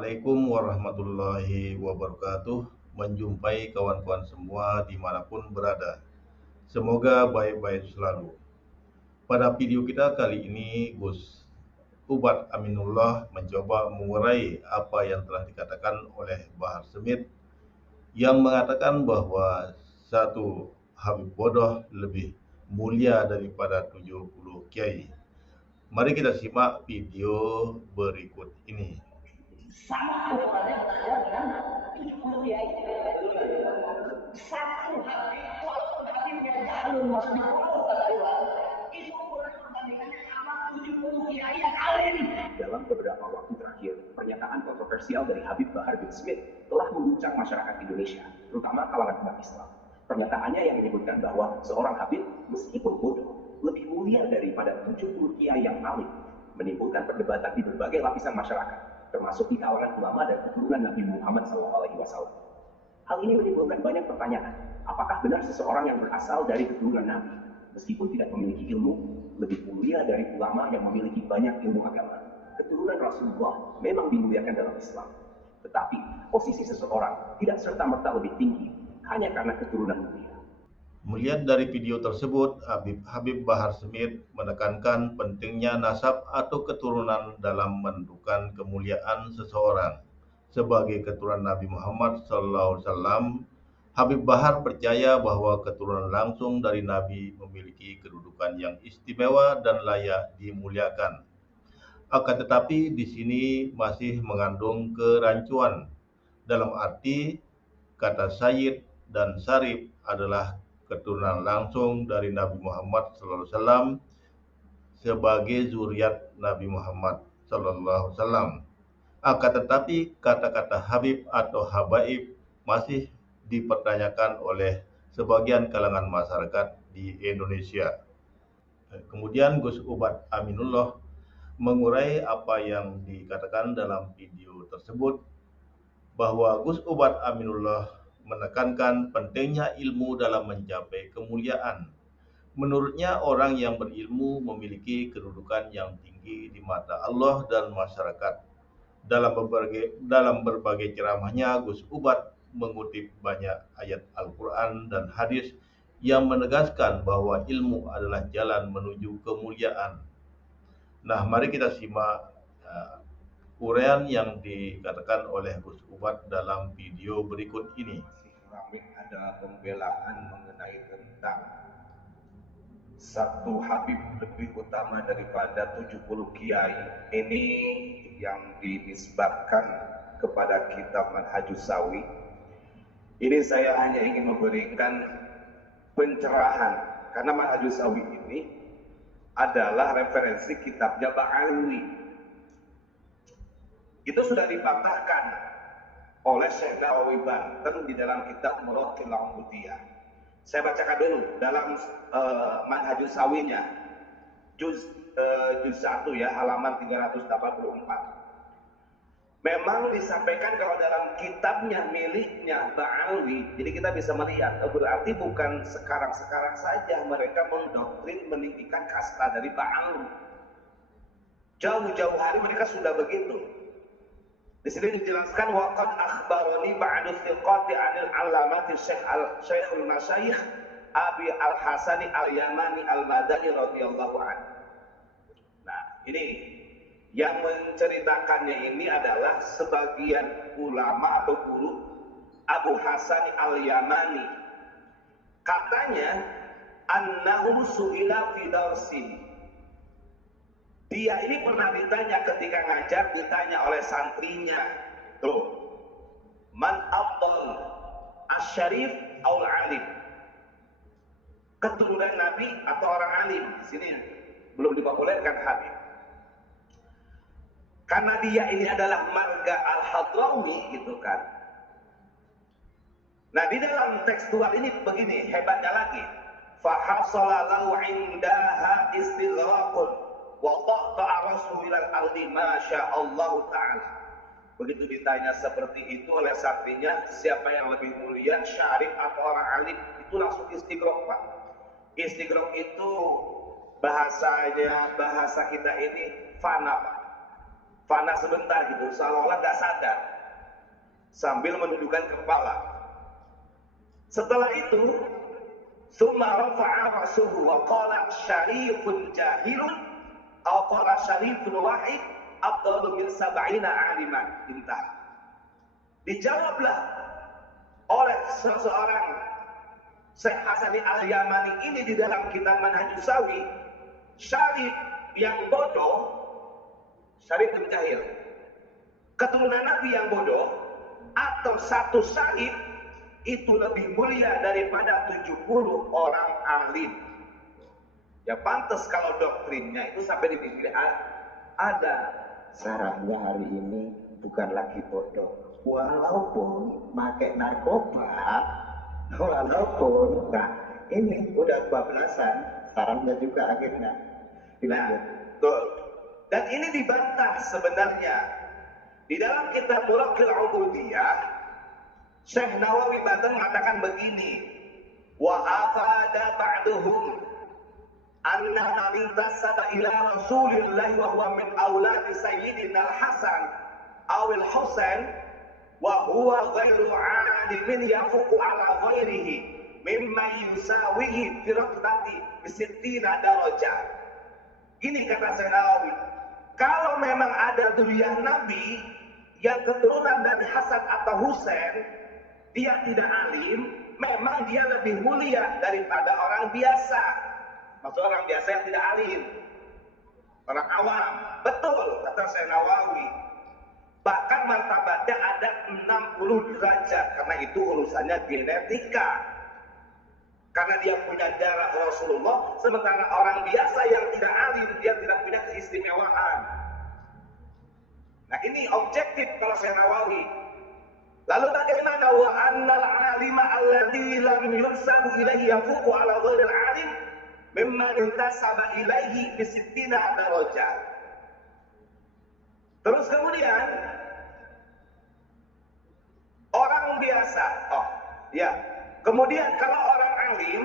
Assalamualaikum warahmatullahi wabarakatuh. Menjumpai kawan-kawan semua dimanapun berada. Semoga baik-baik selalu. Pada video kita kali ini, Gus Ubat Aminullah mencoba mengurai apa yang telah dikatakan oleh Bahar Smith yang mengatakan bahwa satu Habib bodoh lebih mulia daripada 70 kiai. Mari kita simak video berikut ini. Sama halnya saya dengan 70 kiai. Satu hati, walaupun hatinya jalur masuk di bawah kata Iwan, itu perbandingannya sama 70 kiai yang alim. Dalam beberapa waktu terakhir, pernyataan kontroversial dari Habib Bahar bin Smith telah mengguncang masyarakat Indonesia, terutama kalangan umat Islam. Pernyataannya yang menyebutkan bahwa seorang Habib, meskipun bodoh, lebih mulia daripada 70 kiai yang alim, menimbulkan perdebatan di berbagai lapisan masyarakat, termasuk di kalangan ulama dan keturunan Nabi Muhammad SAW. Hal ini menimbulkan banyak pertanyaan. Apakah benar seseorang yang berasal dari keturunan Nabi, meskipun tidak memiliki ilmu, lebih mulia dari ulama yang memiliki banyak ilmu agama? Keturunan Rasulullah memang dimuliakan dalam Islam. Tetapi posisi seseorang tidak serta-merta lebih tinggi hanya karena keturunan mulia. Melihat dari video tersebut, Habib Bahar Smith menekankan pentingnya nasab atau keturunan dalam menentukan kemuliaan seseorang. Sebagai keturunan Nabi Muhammad SAW, Habib Bahar percaya bahwa keturunan langsung dari Nabi memiliki kedudukan yang istimewa dan layak dimuliakan. Akan tetapi di sini masih mengandung kerancuan, dalam arti kata Sayyid dan Syarif adalah keturunan langsung dari Nabi Muhammad SAW sebagai zuriat Nabi Muhammad SAW. Akan tetapi kata-kata Habib atau Habaib masih dipertanyakan oleh sebagian kalangan masyarakat di Indonesia. Kemudian Gus Ubat Aminullah mengurai apa yang dikatakan dalam video tersebut, bahwa Gus Ubat Aminullah menekankan pentingnya ilmu dalam mencapai kemuliaan. Menurutnya, orang yang berilmu memiliki kedudukan yang tinggi di mata Allah dan masyarakat. Dalam berbagai ceramahnya, Gus Ubat mengutip banyak ayat Al-Quran dan hadis yang menegaskan bahwa ilmu adalah jalan menuju kemuliaan. Nah, mari kita simak uraian yang dikatakan oleh Gus Ubat dalam video berikut ini. Ramai ada pembelaan mengenai tentang satu Habib lebih utama daripada 70 kiai. Ini yang dinisbatkan kepada kitab Manhajus Sawi. Ini saya hanya ingin memberikan pencerahan, karena Manhajus Sawi ini adalah referensi kitabnya Ba'alwi. Itu sudah dipatahkan oleh Syekh Nawawi Banten di dalam kitab Muratil Ubudiyah. Saya bacakan dulu dalam Manhajus Sawinya, juz 1 ya, halaman 384. Memang disampaikan kalau dalam kitabnya miliknya Ba'alwi, jadi kita bisa melihat, berarti bukan sekarang-sekarang saja mereka mendoktrin meninggikan kasta dari Ba'alwi. Jauh-jauh hari mereka sudah begitu. Di sini dijelaskan waqad akhbarani ba'du thiqati 'anil 'allamati Syekhul Masyayikh Abi Al-Hasani Al-Yamani Al-Madani radhiyallahu anhu. Nah, ini yang menceritakannya ini adalah sebagian ulama atau guru Abu Hasan Al-Yamani. Katanya annahu su'ila fi darsin. Dia ini pernah ditanya ketika ngajar, ditanya oleh santrinya, tuh, man afdal asy-syarif aul alim? Keturunan Nabi atau orang alim? Di sini belum dipopulerkan Habib. Karena dia ini adalah marga Al-Hadrami gitu kan. Nah, di dalam tekstual ini begini hebatnya lagi. Fa hasala lahu indaha istighraqun wa taqta'a rasulil ardi masya Allah taala. Begitu ditanya seperti itu oleh santrinya, siapa yang lebih mulia, syarif atau orang alim, itu langsung istighraq, Pak. Istighraq itu bahasa kita ini fana, Pak. fana sebentar gitu, seolah-olah nggak sadar, sambil menundukkan kepala. Setelah itu, summa rafa'a rasuhu wa qala syarifun jahilun aw qala syarifun wahid afdalu min sab'ina aliman. Intah. Dijawablah oleh seseorang Syekh Hasani Al-Yamani ini di dalam kitab Manhajus Sawi, syarif yang bodoh, syarifun jahil, keturunan Nabi yang bodoh, atau satu syarif itu lebih mulia daripada 70 orang alim. Ya pantas kalau doktrinnya itu sampai dipikir ada. Sarafnya hari ini bukan lagi bodoh, walaupun pakai narkoba, walaupun ini udah 12-an, sarafnya juga akhirnya dilanjut. Betul. Dan ini dibantah sebenarnya di dalam kitab Muraqil Ubudiyah. Syekh Nawawi Banten mengatakan begini, wa afada ba'duhum anna man intasaba ila Rasulillah wa huwa min auladi sayyidina al-Hasan aw al-Husain wa huwa ghairu 'alimin yafuqu ala ghairihi mimma yusawihi fi raqbati bi 60 darajah. Gini kata Syekh Nawawi, kalau memang ada dzurriyyah Nabi yang keturunan dari Hasan atau Husain, dia tidak alim, memang dia lebih mulia daripada orang biasa. Maksud orang biasa yang tidak alim, orang awam. Betul kata Syekh Nawawi. Bahkan martabatnya ada 60 derajat, karena itu urusannya genetika. Karena dia punya darah Rasulullah, sementara orang biasa yang tidak alim, dia tidak punya keistimewaan. Nah ini objektif kalau Syekh Nawawi. Lalu bagaimana wa annal alima alladzi lam yursabu ilaihi yafuqu ala ghairil alim mimma intasaba ilaihi bi 60 darajat. Terus kemudian orang biasa, kemudian kalau orang alim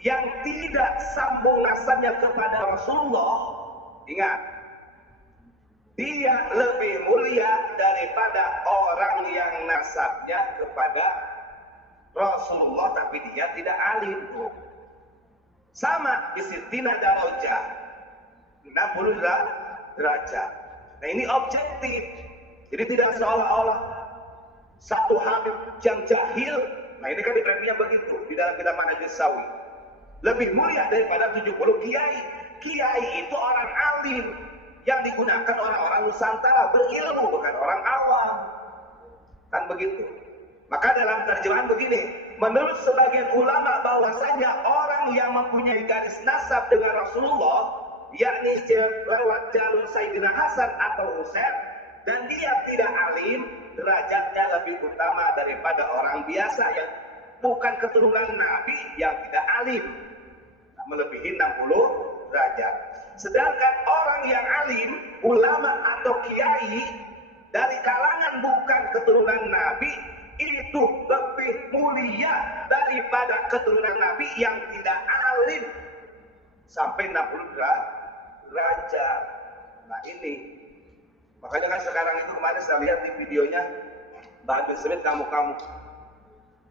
yang tidak sambung nasabnya kepada Rasulullah, ingat, dia lebih mulia daripada orang yang nasabnya kepada Rasulullah tapi dia tidak alim. Sama bisitina darajah, 60 derajat. Nah ini objektif. Jadi tidak seolah-olah satu habib yang jahil, nah ini kan diterangnya begitu di dalam kitab Manhajus Sawi, lebih mulia daripada 70 kiai. Kiai itu orang alim yang digunakan orang-orang Nusantara berilmu, bukan orang awam. Kan begitu. Maka dalam terjemahan begini, menurut sebagian ulama bahwasanya orang yang mempunyai garis nasab dengan Rasulullah, yakni lewat jalur Sayyidina Hasan atau Husain, dan dia tidak alim, derajatnya lebih utama daripada orang biasa yang bukan keturunan Nabi yang tidak alim, melebihi 60 derajat. Sedangkan orang yang alim, ulama atau kiai dari kalangan bukan keturunan Nabi, itu lebih mulia daripada keturunan Nabi yang tidak alim sampai 60 derajat. Nah ini makanya kan sekarang itu kemarin saya lihat di videonya Mbak Habib Smith, kamu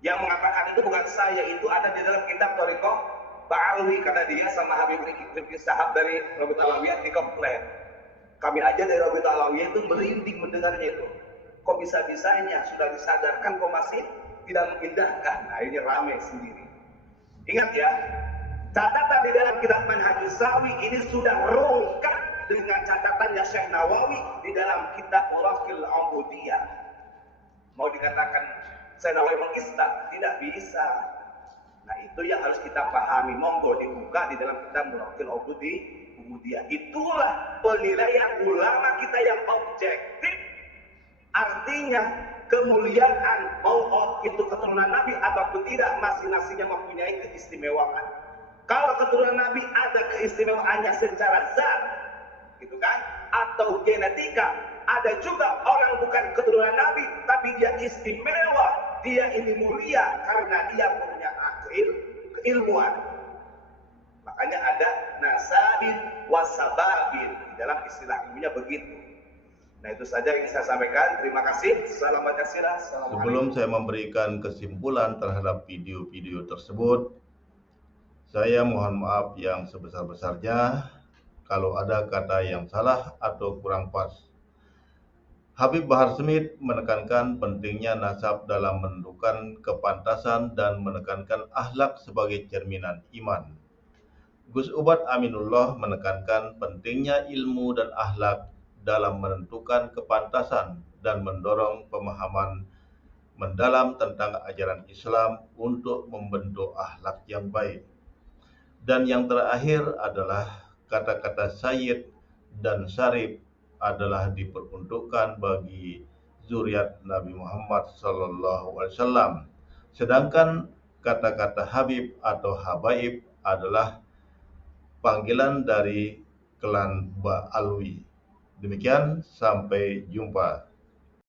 yang mengatakan itu bukan saya, itu ada di dalam kitab Thariqah Ba'alwi, karena dia sama Habib Rifki Sahab dari Rabi'ut Alawiyah di komplain. Kami aja dari Rabi'ut Alawiyah itu merinding mendengarnya itu. Kok bisa-bisanya sudah disadarkan kok masih tidak mengindahkan. Nah ini rame sendiri. Ingat ya, catatan di dalam kitab Manhajus Sawi ini sudah rungkat dengan catatannya Syekh Nawawi di dalam kitab Muraqil Ubudiyah. Mau dikatakan Syekh Nawawi mengistat, tidak bisa. Nah itu yang harus kita pahami. Monggo dibuka di dalam kitab Muraqil Ubudiyah. Itulah penilaian ulama kita yang objektif. Artinya kemuliaan mau itu keturunan Nabi ataupun tidak, masing-masingnya mempunyai keistimewaan. Kalau keturunan Nabi ada keistimewaannya secara zat, gitu kan, atau genetika. Ada juga orang bukan keturunan Nabi tapi dia istimewa, dia ini mulia karena dia punya keilmuan. Makanya ada nasabin wasababin, di dalam istilah ilmunya begitu. Nah, itu saja yang saya sampaikan. Terima kasih. Salam Pancasila. Sebelum saya memberikan kesimpulan terhadap video-video tersebut, saya mohon maaf yang sebesar-besarnya kalau ada kata yang salah atau kurang pas. Habib Bahar Smith menekankan pentingnya nasab dalam menentukan kepantasan dan menekankan akhlak sebagai cerminan iman. Gus Ubat Aminullah menekankan pentingnya ilmu dan akhlak dalam menentukan kepantasan dan mendorong pemahaman mendalam tentang ajaran Islam untuk membentuk akhlak yang baik. Dan yang terakhir adalah kata-kata Sayyid dan Syarif adalah diperuntukkan bagi zuriat Nabi Muhammad SAW. Sedangkan kata-kata Habib atau Habaib adalah panggilan dari klan Ba'alwi. Demikian, sampai jumpa.